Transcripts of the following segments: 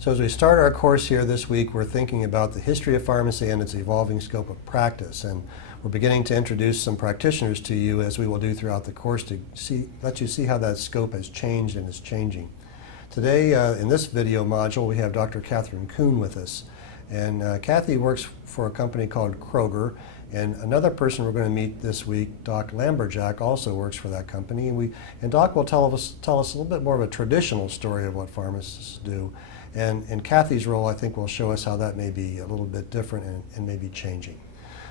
So as we start our course here this week, we're thinking about the history of pharmacy and its evolving scope of practice. And we're beginning to introduce some practitioners to you, as we will do throughout the course, to let you see how that scope has changed and is changing. Today, in this video module, we have Dr. Kuhn with us. And Cathy works for a company called Kroger. And another person we're going to meet this week, Doc Lamberjack, also works for that company. And Doc will tell us a little bit more of a traditional story of what pharmacists do. And Cathy's role, I think, will show us how that may be a little bit different and maybe changing.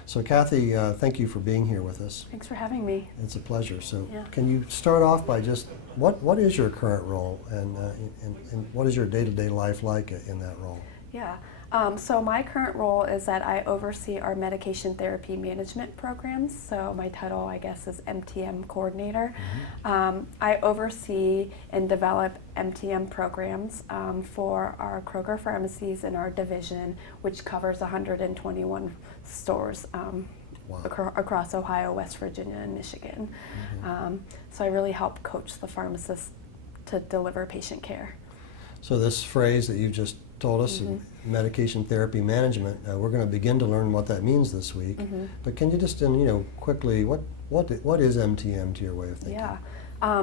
So Cathy, thank you for being here with us. Thanks for having me. It's a pleasure. So can you start off by just, what is your current role and what is your day-to-day life like in that role? Yeah. So my current role is that I oversee our medication therapy management programs. So my title, I guess, is MTM coordinator. Mm-hmm. I oversee and develop MTM programs for our Kroger pharmacies in our division, which covers 121 stores across Ohio, West Virginia, and Michigan. Mm-hmm. So I really help coach the pharmacists to deliver patient care. So this phrase that you just told us, mm-hmm. medication therapy management, we're going to begin to learn what that means this week. Mm-hmm. But can you just, quickly, what is MTM to your way of thinking? Yeah.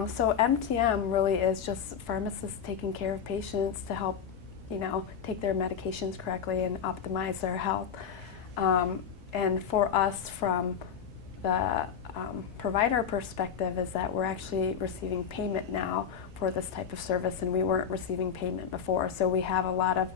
So MTM really is just pharmacists taking care of patients to help, take their medications correctly and optimize their health. And for us, from the provider perspective, is that we're actually receiving payment now for this type of service, and we weren't receiving payment before. So we have a lot of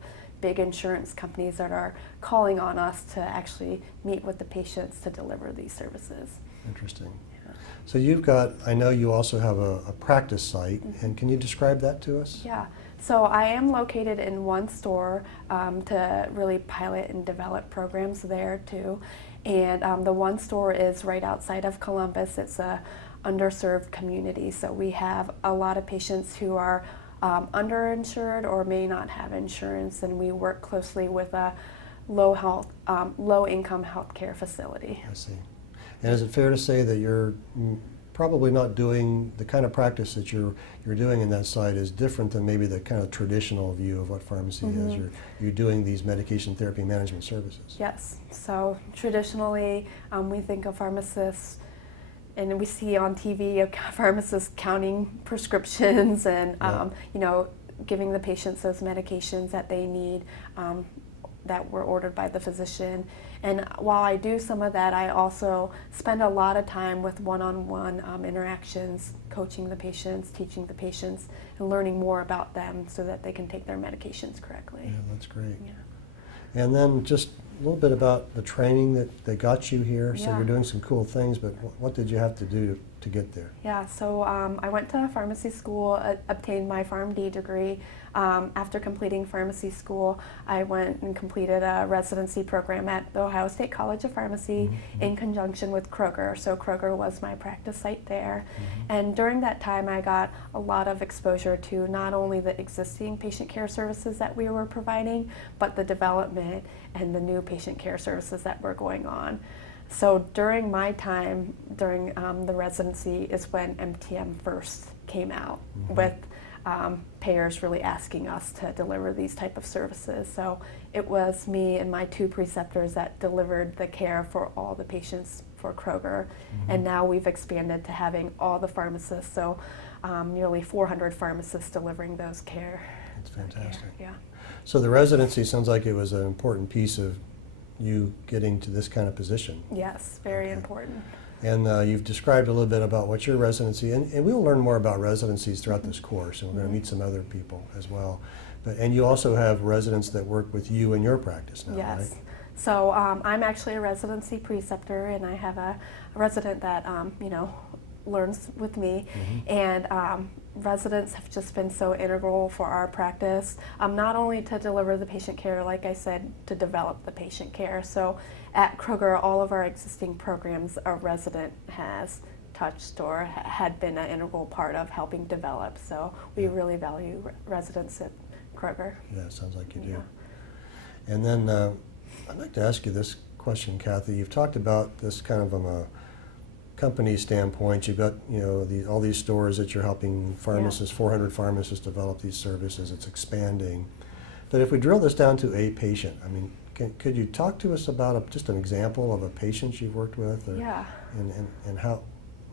big insurance companies that are calling on us to actually meet with the patients to deliver these services. Interesting. Yeah. So you've got, I know you also have a practice site, mm-hmm. and can you describe that to us? Yeah. So I am located in one store to really pilot and develop programs there too. And the one store is right outside of Columbus. It's a underserved community. So we have a lot of patients who are underinsured or may not have insurance, and we work closely with a low-income healthcare facility. I see. And is it fair to say that you're probably not doing the kind of practice that you're doing in that site is different than maybe the kind of traditional view of what pharmacy mm-hmm. is? You're doing these medication therapy management services. Yes. So traditionally, we think of pharmacists, and we see on TV pharmacists counting prescriptions and giving the patients those medications that they need that were ordered by the physician. And while I do some of that, I also spend a lot of time with one-on-one interactions, coaching the patients, teaching the patients, and learning more about them so that they can take their medications correctly. Yeah, that's great. Yeah. And then just a little bit about the training that got you here. So you're doing some cool things, but what did you have to do to get there? Yeah, so I went to pharmacy school, obtained my PharmD degree. After completing pharmacy school, I went and completed a residency program at the Ohio State College of Pharmacy mm-hmm. in conjunction with Kroger. So Kroger was my practice site there. Mm-hmm. And during that time, I got a lot of exposure to not only the existing patient care services that we were providing, but the development and the new patient care services that were going on. So during my time, during the residency, is when MTM first came out mm-hmm. with payers really asking us to deliver these type of services. So it was me and my two preceptors that delivered the care for all the patients for Kroger. Mm-hmm. And now we've expanded to having all the pharmacists, so nearly 400 pharmacists delivering those care. That's fantastic. Yeah. So the residency sounds like it was an important piece of you getting to this kind of position. Yes, very important. And you've described a little bit about what your residency, and we'll learn more about residencies throughout this course, and we're going to meet some other people as well. And you also have residents that work with you in your practice now, yes. right? So I'm actually a residency preceptor, and I have a resident that learns with me, mm-hmm. and residents have just been so integral for our practice, not only to deliver the patient care, like I said, to develop the patient care. So at Kroger, all of our existing programs a resident has touched or had been an integral part of helping develop. So we really value residents at Kroger. Yeah, it sounds like you do. And then I'd like to ask you this question, Cathy. You've talked about this kind of from a company standpoint. You've got all these stores that you're helping pharmacists, 400 pharmacists develop these services. It's expanding. But if we drill this down to a patient, I mean, could you talk to us about just an example of a patient you've worked with, or, Yeah. and how,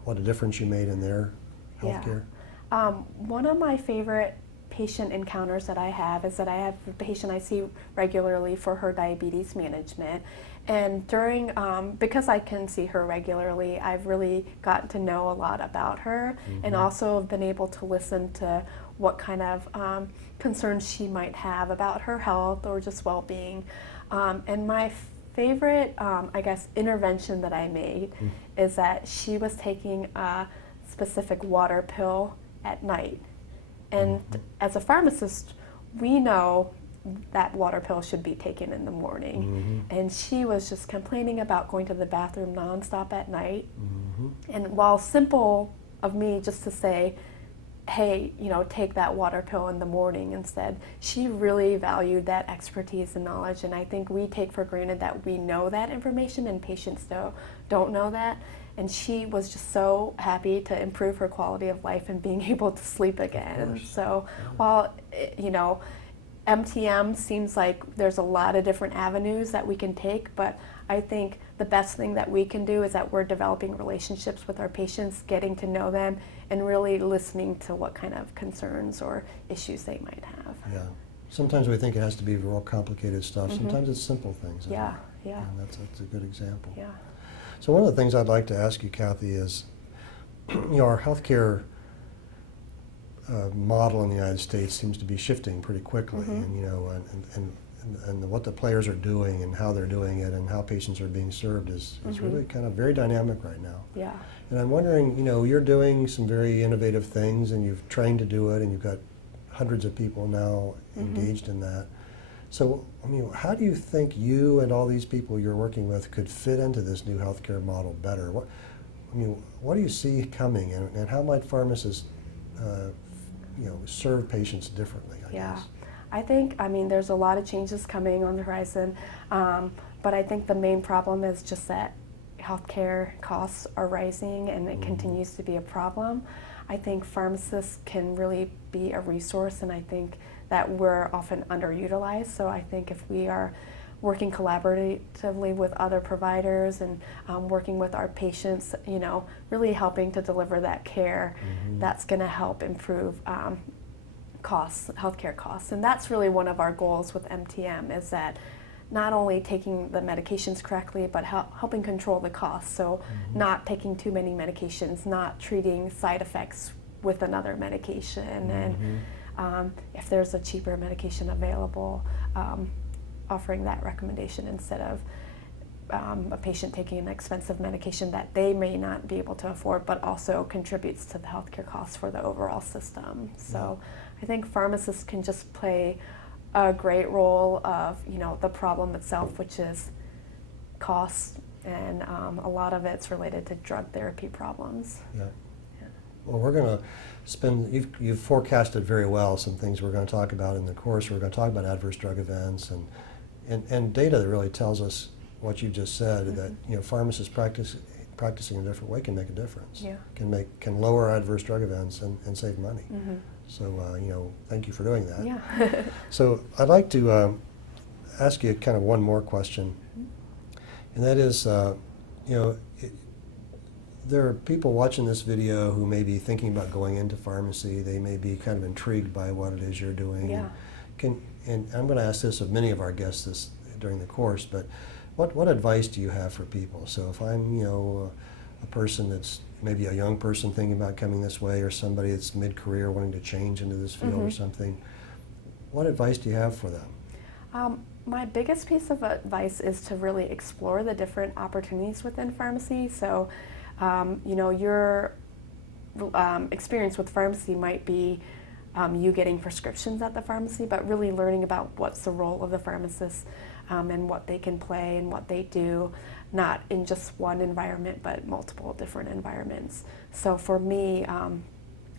what a difference you made in their healthcare? Yeah. One of my favorite patient encounters that I have is that I have a patient I see regularly for her diabetes management. And during, because I can see her regularly, I've really gotten to know a lot about her, and also have been able to listen to what kind of concerns she might have about her health or just well-being. And my favorite, I guess, intervention that I made is that she was taking a specific water pill at night. And as a pharmacist, we know that water pill should be taken in the morning. And she was just complaining about going to the bathroom nonstop at night. And while simple of me just to say, hey, you know, take that water pill in the morning instead, she really valued that expertise and knowledge. And I think we take for granted that we know that information, and patients don't know that. And she was just so happy to improve her quality of life and being able to sleep again. So while, you know, MTM seems like there's a lot of different avenues that we can take, but I think the best thing that we can do is that we're developing relationships with our patients, getting to know them, and really listening to what kind of concerns or issues they might have. Yeah. Sometimes we think it has to be real complicated stuff. Sometimes it's simple things. Isn't Yeah, it? yeah. And that's a good example. Yeah. So one of the things I'd like to ask you, Cathy, is, you know, our healthcare model in the United States seems to be shifting pretty quickly, and you know, and what the players are doing and how they're doing it and how patients are being served is really kind of very dynamic right now. Yeah. And I'm wondering, you know, you're doing some very innovative things, and you've trained to do it, and you've got hundreds of people now engaged in that. So, I mean, how do you think you and all these people you're working with could fit into this new healthcare model better? What do you see coming, and how might pharmacists, you know, serve patients differently, I guess? I think, I mean, there's a lot of changes coming on the horizon, but I think the main problem is just that healthcare costs are rising, and it continues to be a problem. I think pharmacists can really be a resource, and I think that we're often underutilized. So I think if we are working collaboratively with other providers and working with our patients, you know, really helping to deliver that care, that's going to help improve costs, healthcare costs. And that's really one of our goals with MTM, is that not only taking the medications correctly, but helping control the costs. So not taking too many medications, not treating side effects with another medication, and if there's a cheaper medication available, offering that recommendation instead of a patient taking an expensive medication that they may not be able to afford, but also contributes to the healthcare costs for the overall system. So I think pharmacists can just play a great role of, you know, the problem itself, which is costs, and a lot of it's related to drug therapy problems. Yeah. Well, we're going to spend, you've forecasted very well some things we're going to talk about in the course. We're going to talk about adverse drug events and data that really tells us what you just said, that, you know, pharmacists practicing a different way can make a difference. Yeah. Can lower adverse drug events and save money. So, you know, thank you for doing that. Yeah. So I'd like to ask you kind of one more question, and that is, you know, there are people watching this video who may be thinking about going into pharmacy. They may be kind of intrigued by what it is you're doing. Yeah. And I'm going to ask this of many of our guests during the course, but what advice do you have for people? So if I'm, you know, a person that's maybe a young person thinking about coming this way, or somebody that's mid-career wanting to change into this field or something, what advice do you have for them? My biggest piece of advice is to really explore the different opportunities within pharmacy. So, you know, your experience with pharmacy might be you getting prescriptions at the pharmacy, but really learning about what's the role of the pharmacist and what they can play and what they do, not in just one environment, but multiple different environments. So for me,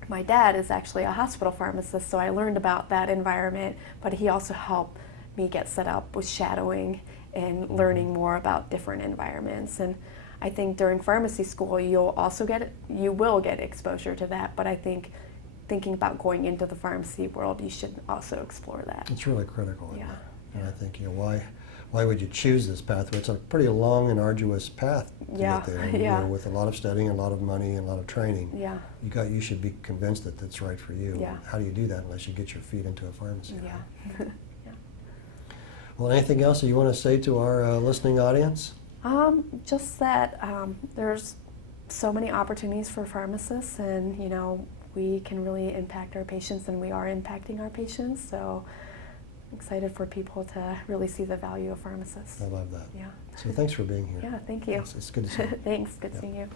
my dad is actually a hospital pharmacist, so I learned about that environment, but he also helped me get set up with shadowing and learning more about different environments. And I think during pharmacy school, you will get exposure to that, but I think thinking about going into the pharmacy world, you should also explore that. It's really critical. Yeah. And I think, why would you choose this pathway? It's a pretty long and arduous path to Yeah, get there. yeah. With a lot of studying, a lot of money, and a lot of training. Yeah. You should be convinced that that's right for you. Yeah. How do you do that unless you get your feet into a pharmacy? Yeah. Right? Yeah. Well, anything else that you want to say to our listening audience? Just that there's so many opportunities for pharmacists, and we can really impact our patients, and we are impacting our patients. So I'm excited for people to really see the value of pharmacists. I love that. Yeah. So thanks for being here. Yeah, thank you. It's good to see you. Thanks. Good Yep. seeing you.